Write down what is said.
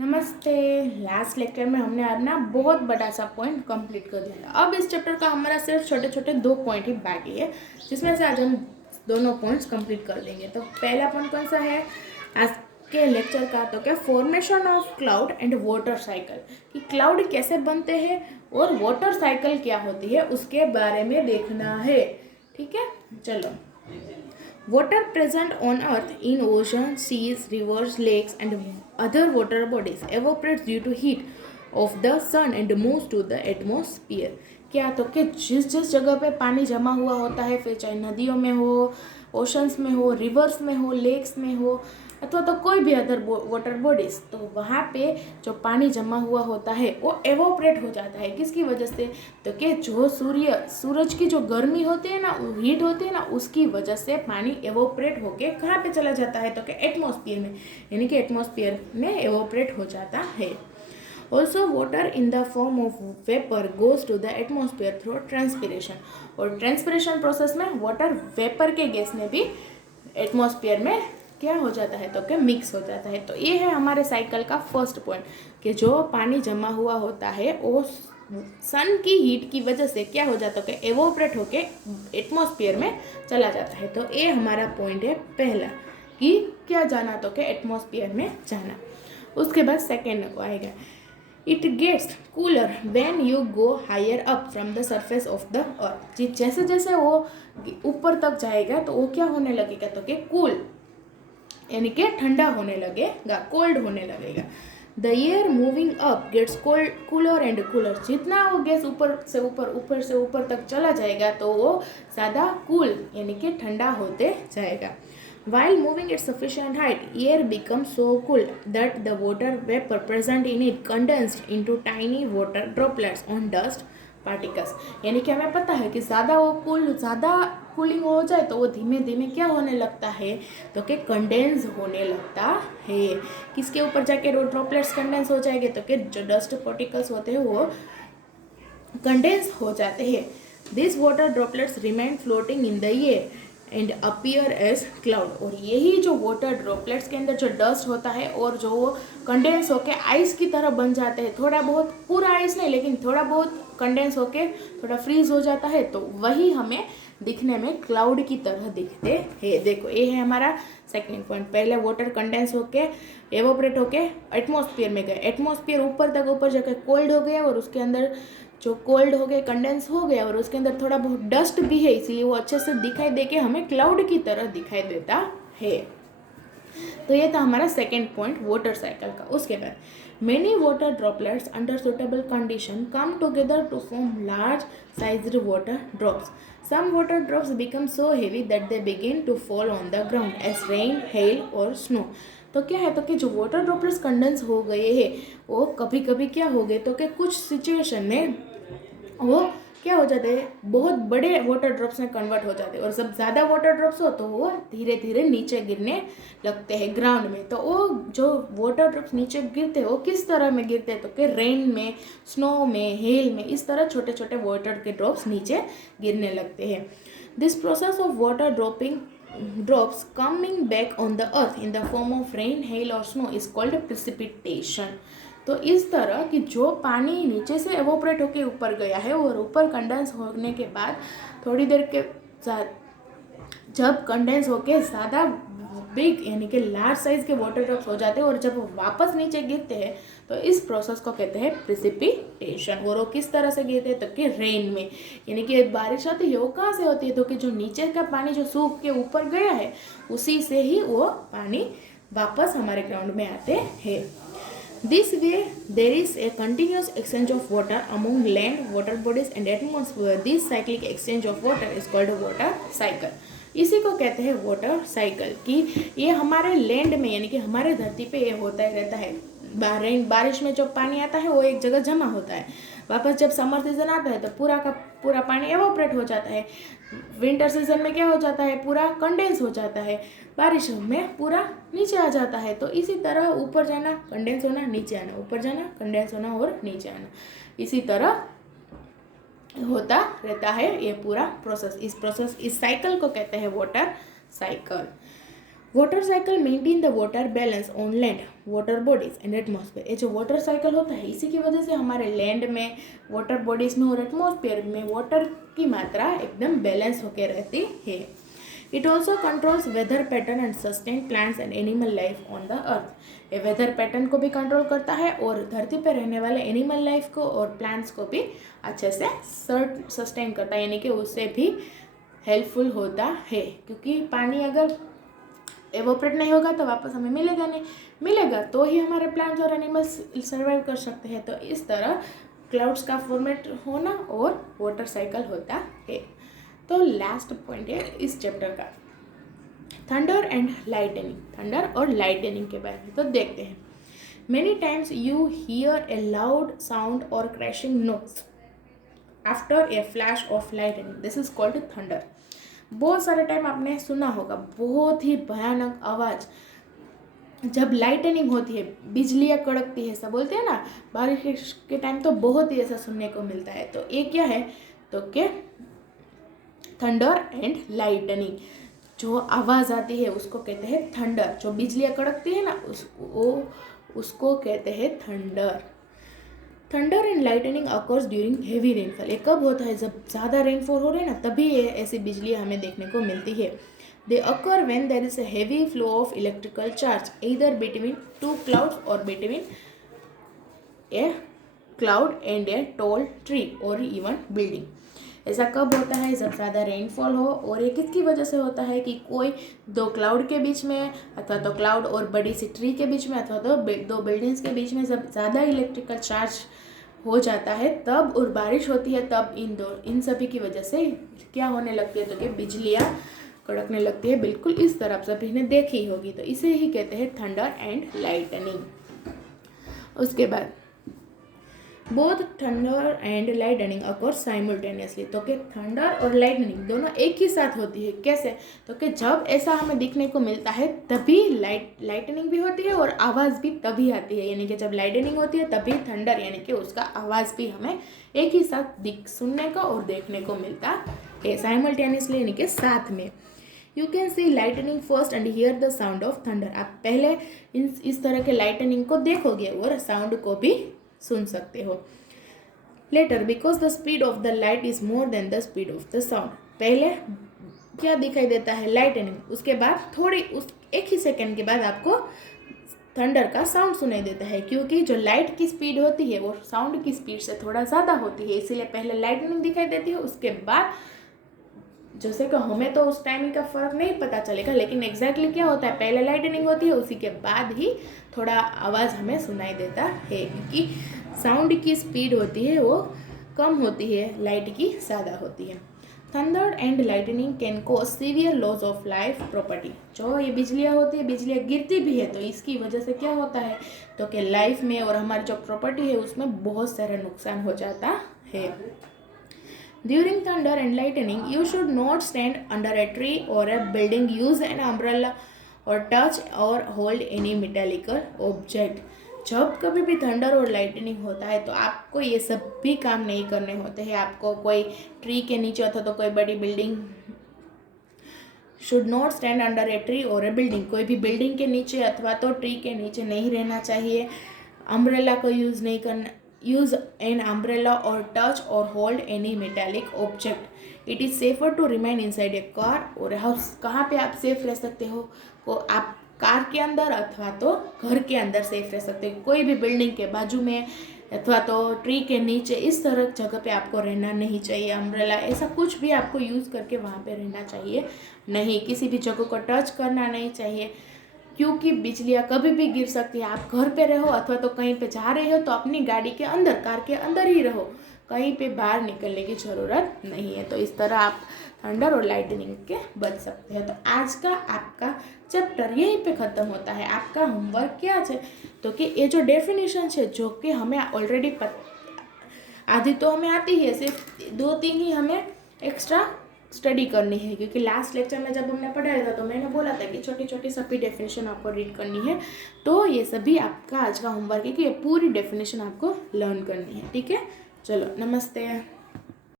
नमस्ते। Last lecture में हमने अपना बहुत बड़ा सा पॉइंट कंप्लीट कर दिया था। अब इस चैप्टर का हमारा सिर्फ छोटे छोटे 2 पॉइंट ही बाकी है, जिसमें से आज हम दोनों पॉइंट्स कंप्लीट कर देंगे। तो पहला पॉइंट कौन सा है आज के लेक्चर का? तो क्या formation of cloud and water cycle, कि क्लाउड कैसे बनते हैं और वाटर साइकिल क्या होती है उसके बारे में देखना है। ठीक है, चलो। Water present on Earth in oceans, seas, rivers, lakes and other water bodies evaporates due to heat of the sun and moves to the atmosphere। क्या तो कि जिस जिस जगह पे पानी जमा हुआ होता है, फिर चाहे नदियों में हो, ओशंस में हो, रिवर्स में हो, लेक्स में हो, अथवा तो कोई भी अदर वाटर बॉडीज, तो वहाँ पे जो पानी जमा हुआ होता है वो एवोपरेट हो जाता है। किसकी वजह से? तो कि जो सूरज की जो गर्मी होती है ना, हीट होती है ना, उसकी वजह से पानी एवोपरेट होके कहाँ पे चला जाता है? तो कि एटमॉस्फेयर में, यानी कि एटमॉस्फेयर में एवोपरेट हो जाता है। Also, water in the form of vapor goes to the atmosphere through transpiration। और ट्रांसपिरेशन प्रोसेस में वाटर वेपर के गैस में भी एटमॉस्फेयर में क्या हो जाता है? तो क्या मिक्स हो जाता है। तो ये है हमारे साइकिल का फर्स्ट पॉइंट, कि जो पानी जमा हुआ होता है वो सन की हीट की वजह से क्या हो जाता है? एवोपरेट होके एटमॉस्फेयर में चला जाता है। तो ये हमारा पॉइंट है पहला, कि क्या जाना? तो क्या एटमॉस्फेयर में जाना। उसके बाद सेकेंड को आएगा, it gets cooler when you go higher up from the surface of the earth. जैसे जैसे वो ऊपर तक जाएगा तो वो क्या होने लगेगा? तो कि कूल, यानी कि ठंडा होने लगेगा, कोल्ड होने लगेगा। The air moving up gets cold cooler and cooler. जितना वो गैस ऊपर से ऊपर तक चला जाएगा तो वो ज़्यादा कूल यानी कि ठंडा होते जाएगा। While moving at sufficient height, air becomes so cool that the water vapor present in it condensed into tiny water droplets on dust particles। यानी कि हमें पता है कि ज़्यादा कूलिंग हो जाए तो वो धीमे धीमे क्या होने लगता है? तो कि कंडेंस होने लगता है। किसके ऊपर जाके वो ड्रॉपलेट्स कंडेंस हो जाएंगे? तो कि जो डस्ट पार्टिकल्स होते हैं वो कंडेंस हो जाते हैं। This water droplets remain floating in the air and appear as cloud. और यही जो वाटर ड्रॉपलेट्स के अंदर जो डस्ट होता है और जो कंडेंस होके आइस की तरह बन जाते हैं, थोड़ा बहुत, पूरा आइस नहीं लेकिन थोड़ा बहुत कंडेंस होके थोड़ा फ्रीज हो जाता है, तो वही हमें दिखने में क्लाउड की तरह दिखते हैं। देखो, ये है हमारा सेकेंड पॉइंट। पहले वाटर कंडेंस होके एवोपरेट होके एटमॉस्फेयर में गए, एटमॉस्फेयर ऊपर जाकर कोल्ड हो गया और उसके अंदर जो कोल्ड हो गए, कंडेंस हो गया और उसके अंदर थोड़ा बहुत डस्ट भी है, इसलिए वो अच्छे से दिखाई दे के हमें क्लाउड की तरह दिखाई देता है। तो ये था हमारा सेकेंड पॉइंट वाटर साइकिल का। उसके बाद many water droplets under suitable condition come together to form large sized water drops. Some water drops become so heavy that they begin to fall on the ground as rain, hail और snow. तो क्या है? तो कि जो water droplets condense हो गए हैं वो कभी कभी क्या हो गए? तो कि कुछ सिचुएशन में वो क्या हो जाते हैं? बहुत बड़े वाटर ड्रॉप्स में कन्वर्ट हो जाते हैं। और जब ज़्यादा वाटर ड्रॉप्स हो तो वो धीरे धीरे नीचे गिरने लगते हैं ग्राउंड में। तो वो जो वाटर ड्रॉप्स नीचे गिरते हैं वो किस तरह में गिरते हैं? तो कि रेन में, स्नो में, हेल में, इस तरह छोटे छोटे वाटर के ड्रॉप्स नीचे गिरने लगते हैं। This process of water drops coming back on the earth in the form of rain, hail or snow is called precipitation। तो इस तरह कि जो पानी नीचे से एवोपरेट होके ऊपर गया है और ऊपर कंडेंस होने के बाद थोड़ी देर के जब कंडेंस होके ज़्यादा बिग यानी कि लार्ज साइज के वाटर ड्रॉप्स हो जाते हैं और जब वो वापस नीचे गिरते हैं तो इस प्रोसेस को कहते हैं प्रिसिपिटेशन। और वो किस तरह से गिरते हैं? तो कि रेन में, यानी कि बारिश आती है वो कहाँ से होती है? तो कि जो नीचे का पानी जो सूख के ऊपर गया है उसी से ही वो पानी वापस हमारे ग्राउंड में आते हैं। This way, there is a continuous exchange of water among land, water bodies and atmosphere। This cyclic exchange of water is called water cycle। इसी को कहते हैं वाटर साइकिल, कि ये हमारे लैंड में यानी कि हमारे धरती पे ये होता ही रहता है। बारिश में जब पानी आता है वो एक जगह जमा होता है, वापस जब समर सीजन आता है तो पूरा का पूरा पानी एवोपरेट हो जाता है। विंटर सीजन में क्या हो जाता है? पूरा कंडेंस हो जाता है। बारिश में पूरा नीचे आ जाता है। तो इसी तरह ऊपर जाना, कंडेंस होना, नीचे आना, ऊपर जाना, कंडेंस होना और नीचे आना, इसी तरह होता रहता है ये पूरा प्रोसेस। इस साइकिल को कहते हैं water cycle. Water cycle maintain the water balance on land, water bodies and atmosphere. ये जो वाटर साइकिल होता है इसी की वजह से हमारे लैंड में, वाटर बॉडीज में और एटमॉस्फेयर में वाटर की मात्रा एकदम बैलेंस होकर रहती है। It also controls weather pattern and sustain plants and animal life on the earth. ये वेदर पैटर्न को भी कंट्रोल करता है और धरती पर रहने वाले एनिमल लाइफ को और प्लांट्स को भी अच्छे से सस्टेन करता है, यानी कि उससे भी हेल्पफुल होता है। क्योंकि पानी अगर एवोपरेट नहीं होगा तो वापस हमें मिलेगा नहीं, मिलेगा तो ही हमारे प्लांट्स और एनिमल्स सर्वाइव कर सकते हैं। तो इस तरह क्लाउड्स का फॉर्मेट होना और वाटर साइकिल होता है। तो लास्ट पॉइंट है इस चैप्टर का, थंडर एंड लाइटनिंग। थंडर और लाइटनिंग के बारे में तो देखते हैं। Many times you hear a loud sound और crashing notes after a flash of lightning, this is called thunder. बहुत सारे टाइम आपने सुना होगा बहुत ही भयानक आवाज़ जब लाइटनिंग होती है, बिजलियाँ कड़कती है, सब बोलते हैं ना, बारिश के टाइम तो बहुत ही ऐसा सुनने को मिलता है। तो ये क्या है, तो क्या थंडर एंड लाइटनिंग, जो आवाज़ आती है उसको कहते हैं थंडर। जो बिजलियाँ कड़कती है ना उसको कहते हैं thunder. Thunder and lightning occurs during heavy rainfall. ये कब होता है, जब ज़्यादा रेनफॉल हो रहा है ना, तभी ये ऐसी बिजलियाँ हमें देखने को मिलती है। They occur when there is a heavy flow of electrical charge either between two clouds or between a cloud and a tall tree or even building. ऐसा कब होता है, जब ज़्यादा रेनफॉल हो। और ये किसकी वजह से होता है कि कोई दो क्लाउड के बीच में, अथवा तो क्लाउड और बड़ी सी ट्री के बीच में, अथवा तो दो बिल्डिंग्स के बीच में जब ज़्यादा इलेक्ट्रिकल चार्ज हो जाता है तब, और बारिश होती है तब, इन सभी की वजह से क्या होने लगती है, तो कि बिजलियाँ कड़कने लगती है। बिल्कुल इस तरह सभी ने देखी होगी। तो इसे ही कहते हैं थंडर एंड लाइटनिंग। उसके बाद both thunder and lightning occur simultaneously, तो कि थंडर और लाइटनिंग दोनों एक ही साथ होती है। कैसे, तो कि जब ऐसा हमें दिखने को मिलता है तभी लाइटनिंग भी होती है और आवाज़ भी तभी आती है। यानी कि जब लाइटनिंग होती है तभी थंडर, यानी कि उसका आवाज़ भी हमें एक ही साथ सुनने को और देखने को मिलता है, साइमल्टेनियसली, यानी कि साथ में। You can see lightning first and here the sound of thunder. आप पहले इस तरह के लाइटनिंग को देखोगे और साउंड को भी सुन सकते हो। Later because the speed of the light is more than the speed of the sound. पहले क्या दिखाई देता है, लाइटनिंग, उसके बाद थोड़ी उस एक ही सेकंड के बाद आपको थंडर का साउंड सुनाई देता है, क्योंकि जो लाइट की स्पीड होती है वो साउंड की स्पीड से थोड़ा ज़्यादा होती है, इसीलिए पहले लाइटनिंग दिखाई देती है, उसके बाद जैसे कि हमें तो उस टाइमिंग का फ़र्क नहीं पता चलेगा, लेकिन एग्जैक्टली क्या होता है, पहले लाइटनिंग होती है, उसी के बाद ही थोड़ा आवाज़ हमें सुनाई देता है, क्योंकि साउंड की स्पीड होती है वो कम होती है, लाइट की ज़्यादा होती है। Thunder and lightning can cause severe loss of life property. जो ये बिजलियाँ होती है, बिजलियाँ गिरती भी है, तो इसकी वजह से क्या होता है, तो कि लाइफ में और हमारी जो प्रॉपर्टी है उसमें बहुत सारा नुकसान हो जाता है। During thunder and lightning, you should not stand under a tree or a building, use an umbrella or touch or hold any metallic object. जब कभी भी थंडर और लाइटनिंग होता है तो आपको ये सब भी काम नहीं करने होते हैं। आपको कोई ट्री के नीचे अथवा तो कोई बड़ी building, should not stand under a tree और ए बिल्डिंग, कोई भी बिल्डिंग के नीचे अथवा तो ट्री के नीचे नहीं रहना चाहिए। अम्ब्रेला को यूज़ नहीं करना, use an umbrella or touch or hold any metallic object. It is safer to remain inside a car or a house. कहाँ पे आप सेफ रह सकते हो, को आप कार के अंदर अथवा तो घर के अंदर सेफ रह सकते हो। कोई भी बिल्डिंग के बाजू में अथवा तो ट्री के नीचे इस तरह जगह पे आपको रहना नहीं चाहिए। अम्ब्रेला ऐसा कुछ भी आपको यूज़ करके वहाँ पे रहना चाहिए नहीं। किसी भी जगह को टच करना नहीं चाहिए, क्योंकि बिजलियाँ कभी भी गिर सकती है। आप घर पे रहो अथवा तो कहीं पे जा रहे हो तो अपनी गाड़ी के अंदर, कार के अंदर ही रहो, कहीं पे बाहर निकलने की ज़रूरत नहीं है। तो इस तरह आप थंडर और लाइटनिंग के बच सकते हैं। तो आज का आपका चैप्टर यहीं पे ख़त्म होता है। आपका होमवर्क क्या है, तो कि ये जो डेफिनेशन है जो कि हमें ऑलरेडी आधी तो हमें आती है, सिर्फ 2-3 ही हमें एक्स्ट्रा स्टडी करनी है, क्योंकि लास्ट लेक्चर में जब हमने पढ़ाया था तो मैंने बोला था कि छोटी छोटी सभी डेफिनेशन आपको रीड करनी है। तो ये सभी आपका आज का होमवर्क है कि ये पूरी डेफिनेशन आपको लर्न करनी है। ठीक है, चलो नमस्ते।